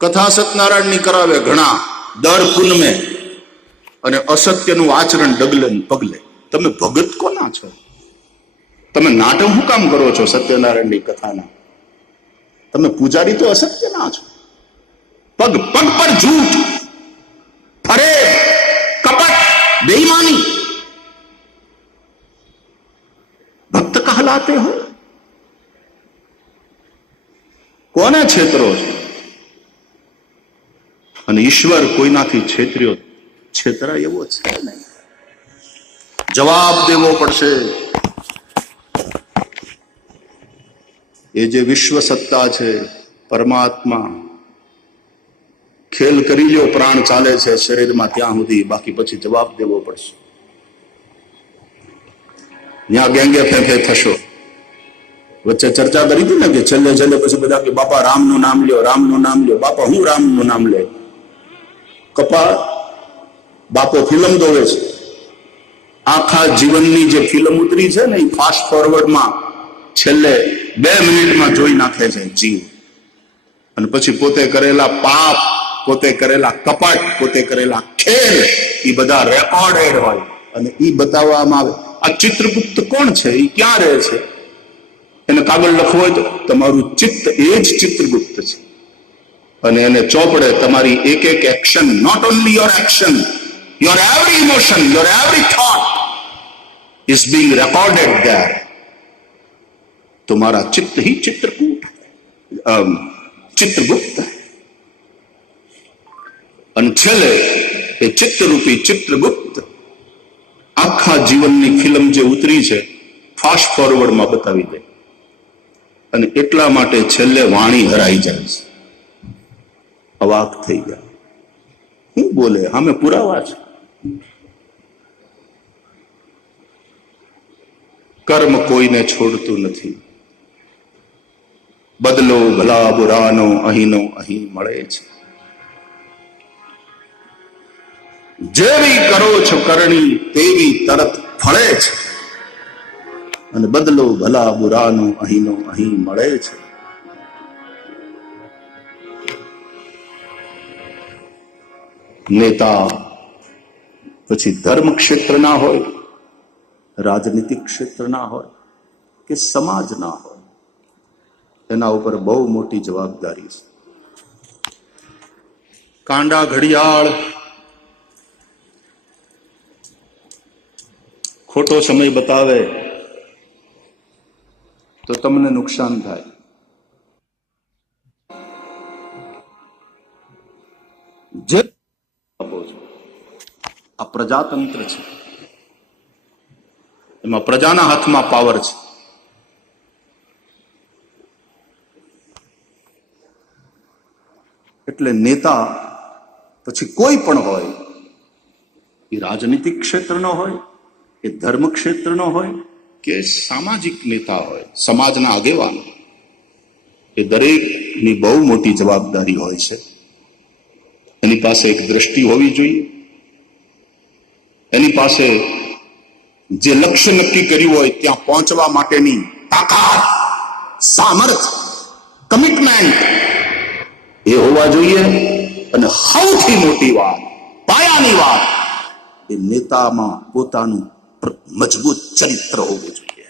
કથા સત્યનારાયણની કરાવે ઘણા દર પૂનમે, અને અસત્યનું આચરણ ડગલે ને પગલે. તમે ભગત કોના છો? તમે નાટક શું કામ કરો છો સત્યનારાયણની કથાના? તમે પૂજારી તો અસત્યના છો. પગ પગ પર झूठ, ફરે કપટ, બેઈમાની. ભક્ત કહલાતે હો. કોને છેતરો છો? અને ઈશ્વર કોઈનાથી છેતરાય એવો છે નહીં. જવાબ દેવો પડશે. એ જે વિશ્વ સત્તા છે, પરમાત્મા, ખેલ કરી લ્યો, પ્રાણ ચાલે છે શરીરમાં ત્યાં સુધી, બાકી પછી જવાબ દેવો પડશે. ત્યાં ગેંગે ફેંફે થશો. વચ્ચે ચર્ચા કરી હતી ને કે છેલ્લે પછી બધા કે બાપા રામનું નામ લ્યો, રામનું નામ લ્યો. બાપા હું રામનું નામ લે? કપા બાપો ફિલ્મ દોવે છે. આખા જીવનની જે ફિલ્મ ઉતરી છે ને, એ ફાસ્ટ ફોરવર્ડમાં છેલ્લે 2 મિનિટમાં જોઈ નાખે છે જીવ. અને પછી પોતે કરેલા પાપ, પોતે કરેલા કપટ, પોતે કરેલા ખેલ, એ બધા રેકોર્ડેડ હોય અને એ બતાવવામાં આવે. આ ચિત્રગુપ્ત કોણ છે? એ ક્યાં રહે છે? એને કાગળ લખવો હોય તો તમારું ચિત્ત એ જ ચિત્રગુપ્ત છે. અને એને ચોપડે તમારી એક એક action, not only your action, your every emotion, your every thought is being recorded there. तुम्हारा चित्त ही चित्रगुप्त है. અને છેલ્લે એ ચિત્તરૂપી ચિત્રગુપ્ત આખા જીવનની ફિલ્મ જે ઉતરી છે ફાસ્ટ ફોરવર્ડમાં બતાવી દે. અને એટલા માટે છેલ્લે વાણી હરાઈ જાય છે, અવાક થઈ જાય. શું બોલે? સામે પુરાવા છે. કર્મ કોઈને છોડતું નથી. બદલો ભલા બુરાનો અહીંનો અહીં મળે છે. જેવી કરો છો કરણી તેવી તરત ફળે છે. અને બદલો ભલા બુરાનો અહીંનો અહીં મળે છે. નેતા પછી ધર્મ ક્ષેત્રના હોય, રાજનીતિક ક્ષેત્રના હોય કે સમાજના હોય, એના ઉપર બહુ મોટી જવાબદારી છે. કાંડા ઘડિયાળ ખોટો સમય બતાવે તો તમને નુકસાન થાય. જે આ પ્રજાતંત્ર છે, એમાં પ્રજાના હાથમાં પાવર છે. એટલે નેતા પછી કોઈ પણ હોય, એ રાજનીતિક ક્ષેત્રનો હોય, એ ધર્મ ક્ષેત્રનો હોય કે સામાજિક નેતા હોય, સમાજના આગેવાનો, એ દરેકની બહુ મોટી જવાબદારી હોય છે. એની પાસે એક દ્રષ્ટિ હોવી જોઈએ. એની પાસે જે લક્ષ્ય નક્કી કર્યું હોય ત્યાં પહોંચવા માટેની તાકાત, સામર્થ્ય, કમિટમેન્ટ એ હોવા જોઈએ. અને સૌથી મોટી વાત, પાયાની વાત, એ નેતામાં પોતાનું મજબૂત ચરિત્ર હોવું જોઈએ.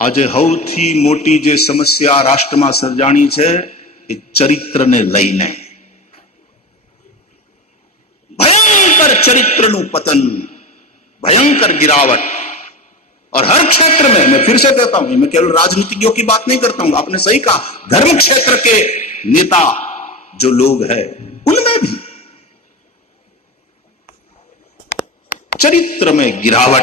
આજે સૌથી મોટી જે સમસ્યા રાષ્ટ્રમાં સર્જાણી છે એ ચરિત્રને લઈને. भयंकर चरित्र नु पतन, भयंकर गिरावट. और हर क्षेत्र में, मैं फिर से कहता हूं, मैं केवल राजनीतिज्ञों की बात नहीं करता हूं, आपने सही कहा, धर्म क्षेत्र के नेता जो लोग हैं उनमें भी चरित्र में गिरावट